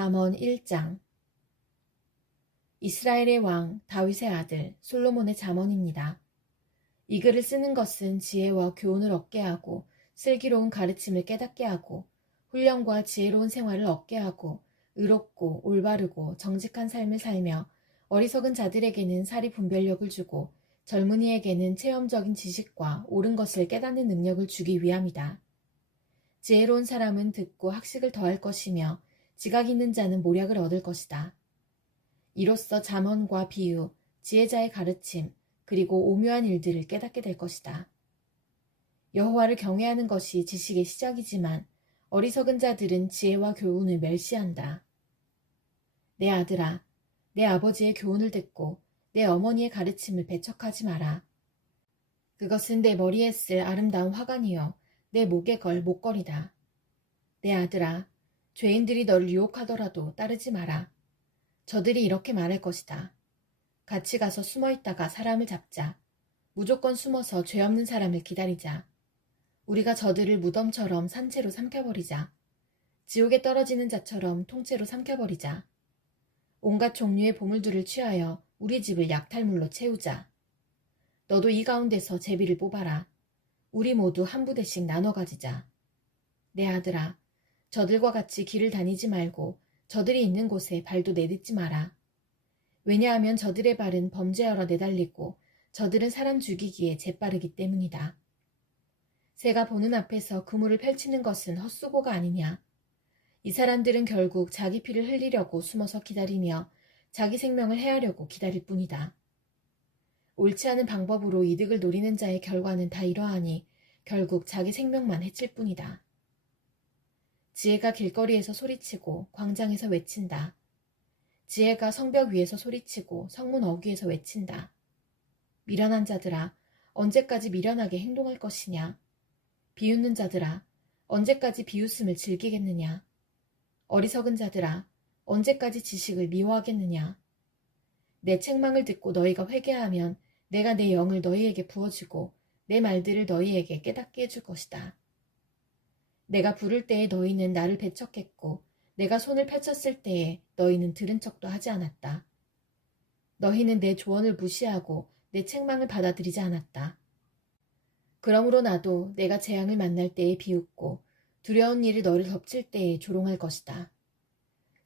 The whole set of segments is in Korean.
잠언 1장. 이스라엘의 왕 다윗의 아들 솔로몬의 잠언입니다. 이 글을 쓰는 것은 지혜와 교훈을 얻게 하고 슬기로운 가르침을 깨닫게 하고 훈련과 지혜로운 생활을 얻게 하고 의롭고 올바르고 정직한 삶을 살며 어리석은 자들에게는 사리 분별력을 주고 젊은이에게는 체험적인 지식과 옳은 것을 깨닫는 능력을 주기 위함이다. 지혜로운 사람은 듣고 학식을 더할 것이며 지각 있는 자는 모략을 얻을 것이다. 이로써 잠언과 비유, 지혜자의 가르침, 그리고 오묘한 일들을 깨닫게 될 것이다. 여호와를 경외하는 것이 지식의 시작이지만 어리석은 자들은 지혜와 교훈을 멸시한다. 내 아들아, 내 아버지의 교훈을 듣고 내 어머니의 가르침을 배척하지 마라. 그것은 내 머리에 쓸 아름다운 화관이요 내 목에 걸 목걸이다. 내 아들아, 죄인들이 너를 유혹하더라도 따르지 마라. 저들이 이렇게 말할 것이다. 같이 가서 숨어 있다가 사람을 잡자. 무조건 숨어서 죄 없는 사람을 기다리자. 우리가 저들을 무덤처럼 산채로 삼켜버리자. 지옥에 떨어지는 자처럼 통째로 삼켜버리자. 온갖 종류의 보물들을 취하여 우리 집을 약탈물로 채우자. 너도 이 가운데서 제비를 뽑아라. 우리 모두 한 부대씩 나눠 가지자. 내 아들아, 저들과 같이 길을 다니지 말고 저들이 있는 곳에 발도 내딛지 마라. 왜냐하면 저들의 발은 범죄하러 내달리고 저들은 사람 죽이기에 재빠르기 때문이다. 새가 보는 앞에서 그물을 펼치는 것은 헛수고가 아니냐. 이 사람들은 결국 자기 피를 흘리려고 숨어서 기다리며 자기 생명을 해하려고 기다릴 뿐이다. 옳지 않은 방법으로 이득을 노리는 자의 결과는 다 이러하니 결국 자기 생명만 해칠 뿐이다. 지혜가 길거리에서 소리치고 광장에서 외친다. 지혜가 성벽 위에서 소리치고 성문 어귀에서 외친다. 미련한 자들아, 언제까지 미련하게 행동할 것이냐. 비웃는 자들아, 언제까지 비웃음을 즐기겠느냐. 어리석은 자들아, 언제까지 지식을 미워하겠느냐. 내 책망을 듣고 너희가 회개하면 내가 내 영을 너희에게 부어주고 내 말들을 너희에게 깨닫게 해줄 것이다. 내가 부를 때에 너희는 나를 배척했고 내가 손을 펼쳤을 때에 너희는 들은 척도 하지 않았다. 너희는 내 조언을 무시하고 내 책망을 받아들이지 않았다. 그러므로 나도 내가 재앙을 만날 때에 비웃고 두려운 일이 너를 덮칠 때에 조롱할 것이다.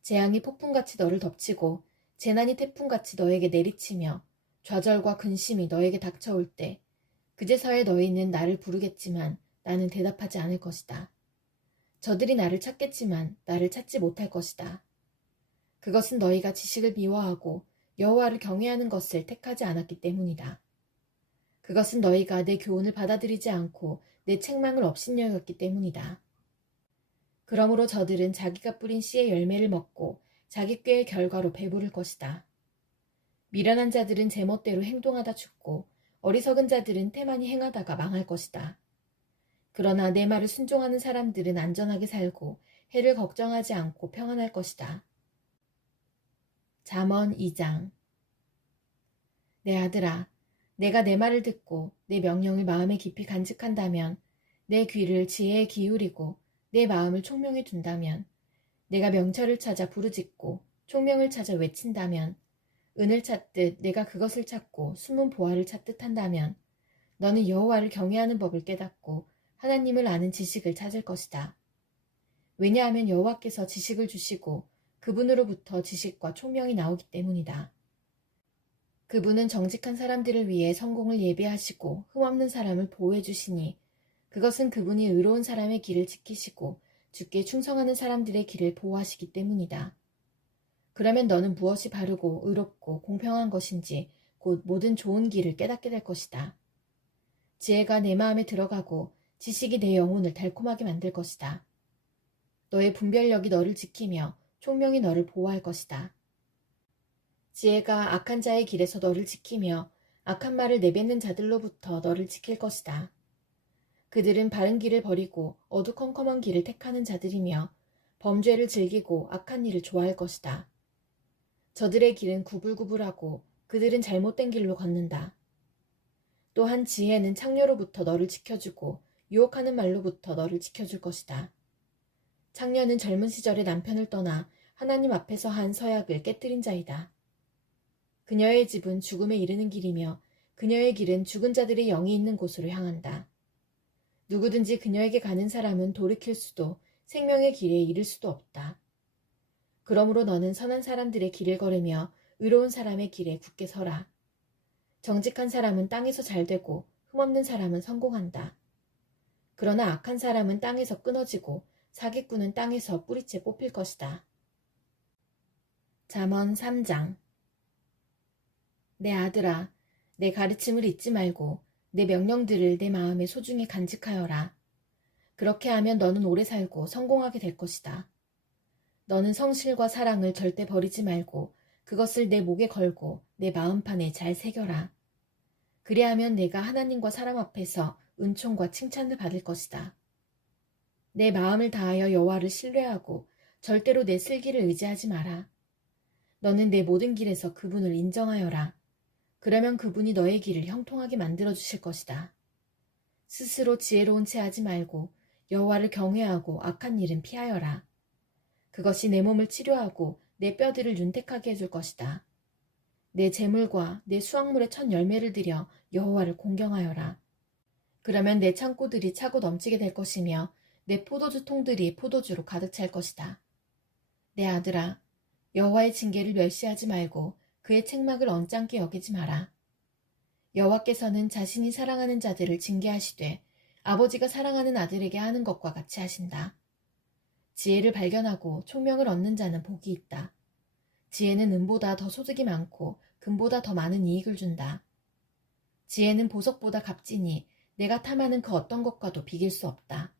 재앙이 폭풍같이 너를 덮치고 재난이 태풍같이 너에게 내리치며 좌절과 근심이 너에게 닥쳐올 때 그제서야 너희는 나를 부르겠지만 나는 대답하지 않을 것이다. 저들이 나를 찾겠지만 나를 찾지 못할 것이다. 그것은 너희가 지식을 미워하고 여호와를 경외하는 것을 택하지 않았기 때문이다. 그것은 너희가 내 교훈을 받아들이지 않고 내 책망을 업신여겼기 때문이다. 그러므로 저들은 자기가 뿌린 씨의 열매를 먹고 자기 꾀의 결과로 배부를 것이다. 미련한 자들은 제멋대로 행동하다 죽고 어리석은 자들은 태만히 행하다가 망할 것이다. 그러나 내 말을 순종하는 사람들은 안전하게 살고 해를 걱정하지 않고 평안할 것이다. 잠언 2장. 내 아들아, 내가 내 말을 듣고 내 명령을 마음에 깊이 간직한다면 내 귀를 지혜에 기울이고 내 마음을 총명히 둔다면 내가 명철을 찾아 부르짖고 총명을 찾아 외친다면 은을 찾듯 내가 그것을 찾고 숨은 보화를 찾듯 한다면 너는 여호와를 경외하는 법을 깨닫고 하나님을 아는 지식을 찾을 것이다. 왜냐하면 여호와께서 지식을 주시고 그분으로부터 지식과 총명이 나오기 때문이다. 그분은 정직한 사람들을 위해 성공을 예비하시고 흠없는 사람을 보호해 주시니 그것은 그분이 의로운 사람의 길을 지키시고 주께 충성하는 사람들의 길을 보호하시기 때문이다. 그러면 너는 무엇이 바르고 의롭고 공평한 것인지 곧 모든 좋은 길을 깨닫게 될 것이다. 지혜가 내 마음에 들어가고 지식이 내 영혼을 달콤하게 만들 것이다. 너의 분별력이 너를 지키며 총명이 너를 보호할 것이다. 지혜가 악한 자의 길에서 너를 지키며 악한 말을 내뱉는 자들로부터 너를 지킬 것이다. 그들은 바른 길을 버리고 어두컴컴한 길을 택하는 자들이며 범죄를 즐기고 악한 일을 좋아할 것이다. 저들의 길은 구불구불하고 그들은 잘못된 길로 걷는다. 또한 지혜는 창녀로부터 너를 지켜주고 유혹하는 말로부터 너를 지켜줄 것이다. 창녀는 젊은 시절에 남편을 떠나 하나님 앞에서 한 서약을 깨뜨린 자이다. 그녀의 집은 죽음에 이르는 길이며 그녀의 길은 죽은 자들의 영이 있는 곳으로 향한다. 누구든지 그녀에게 가는 사람은 돌이킬 수도 생명의 길에 이를 수도 없다. 그러므로 너는 선한 사람들의 길을 걸으며 의로운 사람의 길에 굳게 서라. 정직한 사람은 땅에서 잘되고 흠없는 사람은 성공한다. 그러나 악한 사람은 땅에서 끊어지고 사기꾼은 땅에서 뿌리째 뽑힐 것이다. 잠언 3장. 내 아들아, 내 가르침을 잊지 말고 내 명령들을 내 마음에 소중히 간직하여라. 그렇게 하면 너는 오래 살고 성공하게 될 것이다. 너는 성실과 사랑을 절대 버리지 말고 그것을 내 목에 걸고 내 마음판에 잘 새겨라. 그리하면 내가 하나님과 사람 앞에서 은총과 칭찬을 받을 것이다. 내 마음을 다하여 여호와를 신뢰하고 절대로 내 슬기를 의지하지 마라. 너는 내 모든 길에서 그분을 인정하여라. 그러면 그분이 너의 길을 형통하게 만들어 주실 것이다. 스스로 지혜로운 채 하지 말고 여호와를 경외하고 악한 일은 피하여라. 그것이 내 몸을 치료하고 내 뼈들을 윤택하게 해줄 것이다. 내 재물과 내 수확물의 첫 열매를 들여 여호와를 공경하여라. 그러면 내 창고들이 차고 넘치게 될 것이며 내 포도주 통들이 포도주로 가득 찰 것이다. 내 아들아, 여호와의 징계를 멸시하지 말고 그의 책망을 언짢게 여기지 마라. 여호와께서는 자신이 사랑하는 자들을 징계하시되 아버지가 사랑하는 아들에게 하는 것과 같이 하신다. 지혜를 발견하고 총명을 얻는 자는 복이 있다. 지혜는 은보다 더 소득이 많고 금보다 더 많은 이익을 준다. 지혜는 보석보다 값지니 내가 탐하는 그 어떤 것과도 비길 수 없다.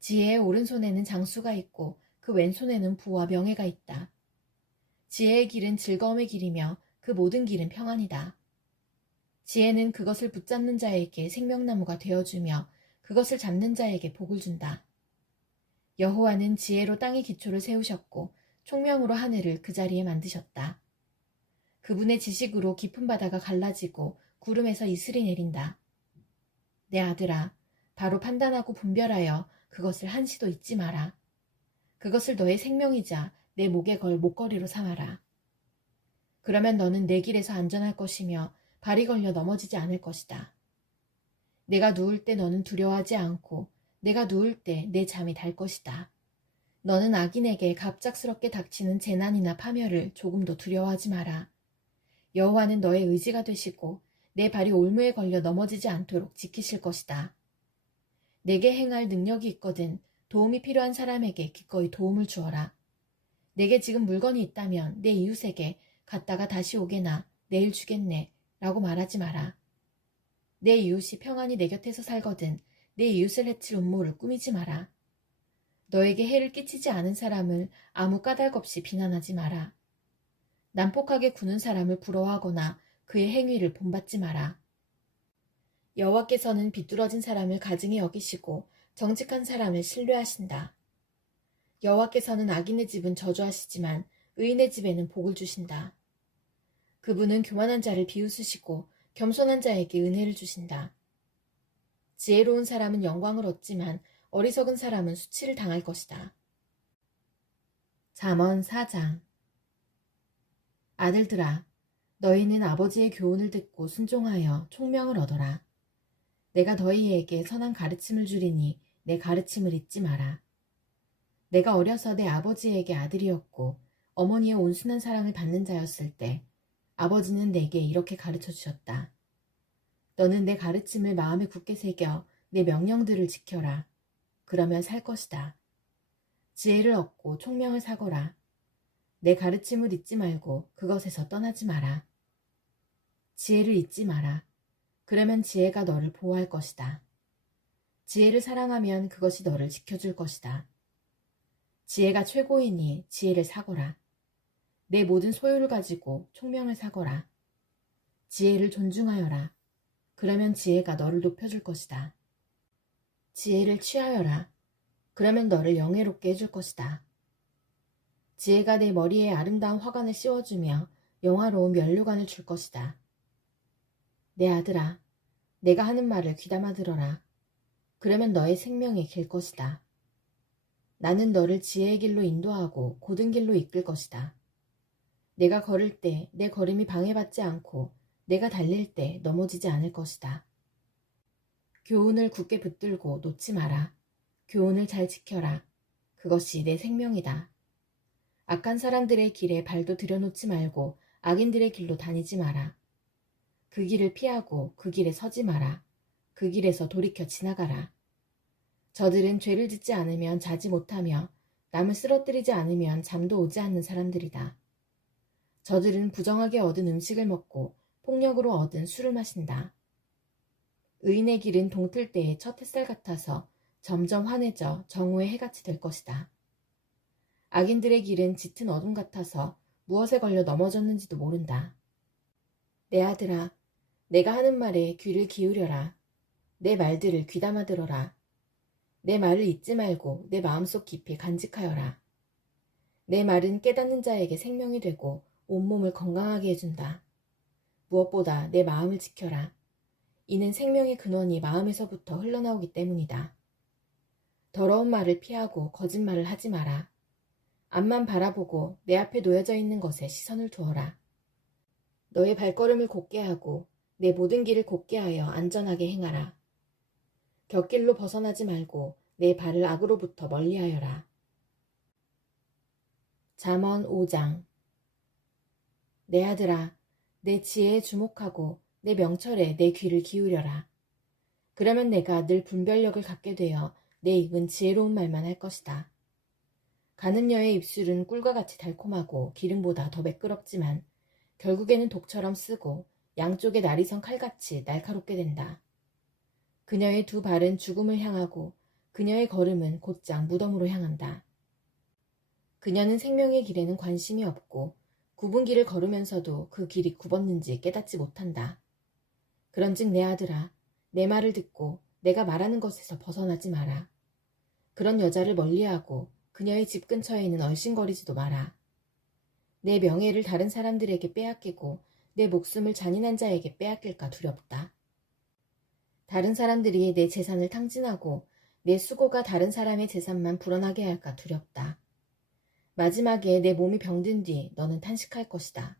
지혜의 오른손에는 장수가 있고 그 왼손에는 부와 명예가 있다. 지혜의 길은 즐거움의 길이며 그 모든 길은 평안이다. 지혜는 그것을 붙잡는 자에게 생명나무가 되어주며 그것을 잡는 자에게 복을 준다. 여호와는 지혜로 땅의 기초를 세우셨고 총명으로 하늘을 그 자리에 만드셨다. 그분의 지식으로 깊은 바다가 갈라지고 구름에서 이슬이 내린다. 내 아들아, 바로 판단하고 분별하여 그것을 한시도 잊지 마라. 그것을 너의 생명이자 내 목에 걸 목걸이로 삼아라. 그러면 너는 내 길에서 안전할 것이며 발이 걸려 넘어지지 않을 것이다. 내가 누울 때 너는 두려워하지 않고 내가 누울 때 내 잠이 달 것이다. 너는 악인에게 갑작스럽게 닥치는 재난이나 파멸을 조금도 두려워하지 마라. 여호와는 너의 의지가 되시고 내 발이 올무에 걸려 넘어지지 않도록 지키실 것이다. 내게 행할 능력이 있거든 도움이 필요한 사람에게 기꺼이 도움을 주어라. 내게 지금 물건이 있다면 내 이웃에게 갔다가 다시 오게나 내일 주겠네 라고 말하지 마라. 내 이웃이 평안히 내 곁에서 살거든 내 이웃을 해칠 음모를 꾸미지 마라. 너에게 해를 끼치지 않은 사람을 아무 까닭 없이 비난하지 마라. 난폭하게 구는 사람을 부러워하거나 그의 행위를 본받지 마라. 여호와께서는 비뚤어진 사람을 가증히 여기시고 정직한 사람을 신뢰하신다. 여호와께서는 악인의 집은 저주하시지만 의인의 집에는 복을 주신다. 그분은 교만한 자를 비웃으시고 겸손한 자에게 은혜를 주신다. 지혜로운 사람은 영광을 얻지만 어리석은 사람은 수치를 당할 것이다. 잠언 4장. 아들들아, 너희는 아버지의 교훈을 듣고 순종하여 총명을 얻어라. 내가 너희에게 선한 가르침을 주리니 내 가르침을 잊지 마라. 내가 어려서 내 아버지에게 아들이었고 어머니의 온순한 사랑을 받는 자였을 때 아버지는 내게 이렇게 가르쳐 주셨다. 너는 내 가르침을 마음에 굳게 새겨 내 명령들을 지켜라. 그러면 살 것이다. 지혜를 얻고 총명을 사거라. 내 가르침을 잊지 말고 그것에서 떠나지 마라. 지혜를 잊지 마라. 그러면 지혜가 너를 보호할 것이다. 지혜를 사랑하면 그것이 너를 지켜줄 것이다. 지혜가 최고이니 지혜를 사거라. 내 모든 소유를 가지고 총명을 사거라. 지혜를 존중하여라. 그러면 지혜가 너를 높여줄 것이다. 지혜를 취하여라. 그러면 너를 영예롭게 해줄 것이다. 지혜가 내 머리에 아름다운 화관을 씌워주며 영화로운 면류관을 줄 것이다. 내 아들아, 내가 하는 말을 귀담아 들어라. 그러면 너의 생명이 길 것이다. 나는 너를 지혜의 길로 인도하고 곧은 길로 이끌 것이다. 내가 걸을 때 내 걸음이 방해받지 않고 내가 달릴 때 넘어지지 않을 것이다. 교훈을 굳게 붙들고 놓지 마라. 교훈을 잘 지켜라. 그것이 내 생명이다. 악한 사람들의 길에 발도 들여놓지 말고 악인들의 길로 다니지 마라. 그 길을 피하고 그 길에 서지 마라. 그 길에서 돌이켜 지나가라. 저들은 죄를 짓지 않으면 자지 못하며 남을 쓰러뜨리지 않으면 잠도 오지 않는 사람들이다. 저들은 부정하게 얻은 음식을 먹고 폭력으로 얻은 술을 마신다. 의인의 길은 동틀 때의 첫 햇살 같아서 점점 환해져 정오의 해같이 될 것이다. 악인들의 길은 짙은 어둠 같아서 무엇에 걸려 넘어졌는지도 모른다. 내 아들아, 내가 하는 말에 귀를 기울여라. 내 말들을 귀담아 들어라. 내 말을 잊지 말고 내 마음속 깊이 간직하여라. 내 말은 깨닫는 자에게 생명이 되고 온몸을 건강하게 해준다. 무엇보다 내 마음을 지켜라. 이는 생명의 근원이 마음에서부터 흘러나오기 때문이다. 더러운 말을 피하고 거짓말을 하지 마라. 앞만 바라보고 내 앞에 놓여져 있는 것에 시선을 두어라. 너의 발걸음을 곧게 하고 내 모든 길을 곧게 하여 안전하게 행하라. 곁길로 벗어나지 말고 내 발을 악으로부터 멀리하여라. 잠언 5장. 내 아들아, 내 지혜에 주목하고 내 명철에 내 귀를 기울여라. 그러면 내가 늘 분별력을 갖게 되어 내 입은 지혜로운 말만 할 것이다. 가는 여의 입술은 꿀과 같이 달콤하고 기름보다 더 매끄럽지만 결국에는 독처럼 쓰고 양쪽에 날이선 칼같이 날카롭게 된다. 그녀의 두 발은 죽음을 향하고 그녀의 걸음은 곧장 무덤으로 향한다. 그녀는 생명의 길에는 관심이 없고 굽은 길을 걸으면서도 그 길이 굽었는지 깨닫지 못한다. 그런즉 내 아들아, 내 말을 듣고 내가 말하는 것에서 벗어나지 마라. 그런 여자를 멀리하고 그녀의 집 근처에는 얼씬거리지도 마라. 내 명예를 다른 사람들에게 빼앗기고 내 목숨을 잔인한 자에게 빼앗길까 두렵다. 다른 사람들이 내 재산을 탕진하고 내 수고가 다른 사람의 재산만 불어나게 할까 두렵다. 마지막에 내 몸이 병든 뒤 너는 탄식할 것이다.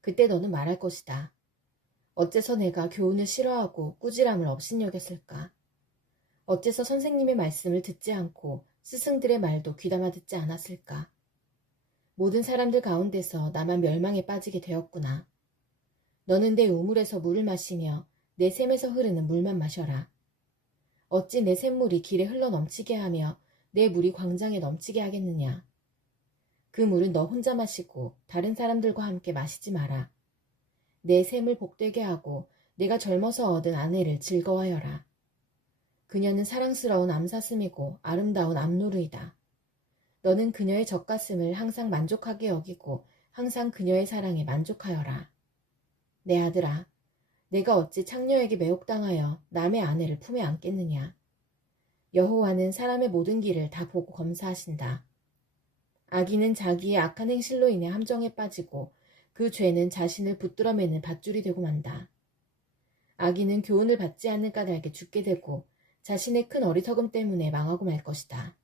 그때 너는 말할 것이다. 어째서 내가 교훈을 싫어하고 꾸지람을 업신여겼을까? 어째서 선생님의 말씀을 듣지 않고 스승들의 말도 귀담아 듣지 않았을까? 모든 사람들 가운데서 나만 멸망에 빠지게 되었구나. 너는 내 우물에서 물을 마시며 내 샘에서 흐르는 물만 마셔라. 어찌 내 샘물이 길에 흘러 넘치게 하며 내 물이 광장에 넘치게 하겠느냐? 그 물은 너 혼자 마시고 다른 사람들과 함께 마시지 마라. 내 샘을 복되게 하고 내가 젊어서 얻은 아내를 즐거워하여라. 그녀는 사랑스러운 암사슴이고 아름다운 암노루이다. 너는 그녀의 젖가슴을 항상 만족하게 여기고 항상 그녀의 사랑에 만족하여라. 내 아들아, 내가 어찌 창녀에게 매혹당하여 남의 아내를 품에 안겠느냐. 여호와는 사람의 모든 길을 다 보고 검사하신다. 악인은 자기의 악한 행실로 인해 함정에 빠지고 그 죄는 자신을 붙들어매는 밧줄이 되고 만다. 악인은 교훈을 받지 않는 까닭에 죽게 되고 자신의 큰 어리석음 때문에 망하고 말 것이다.